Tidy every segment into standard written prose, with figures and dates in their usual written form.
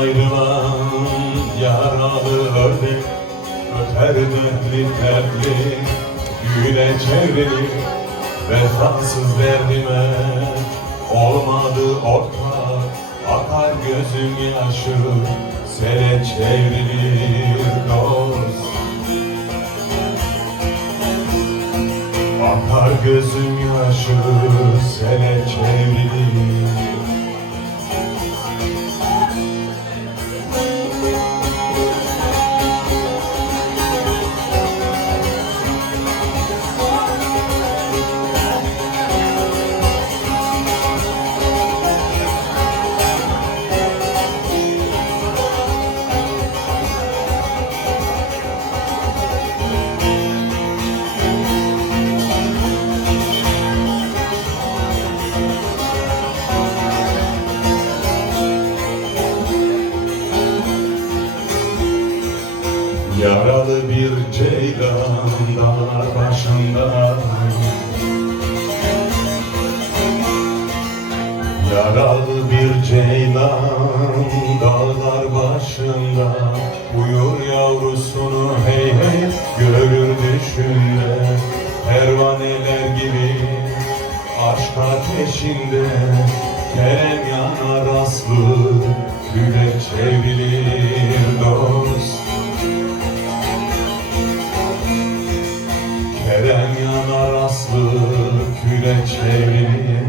ayrılan yaralı ördek öter dertli dertli güle çevrilir vefasız derdime olmadı ortak akar gözüm yaşı sele çevrilir dost akar gözüm yaşı sele çevrilir. Yaralı bir ceylan dağlar başında Yaralı bir ceylan dağlar başında Uyur yavrusunu hey hey görür düşünde Pervaneler gibi aşk ateşinde Kerem yanar aslı güle çevrilir dost Kerem yanar aslı küle çevrilir.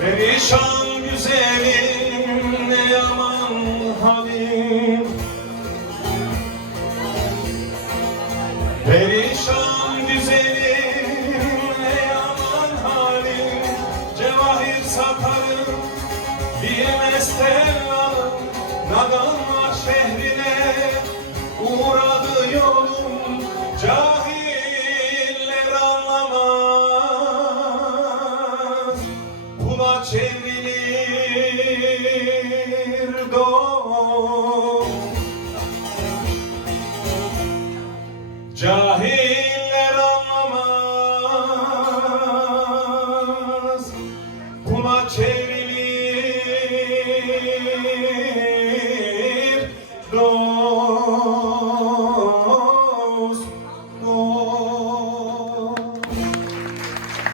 Perişan güzelim ne yaman halim Perişan güzelim ne yaman halim Cevahir satarım diyemez tellalım Naganlar şehrine uğradı yolum Cahiller anlamaz Kula çevrilir dost Cahil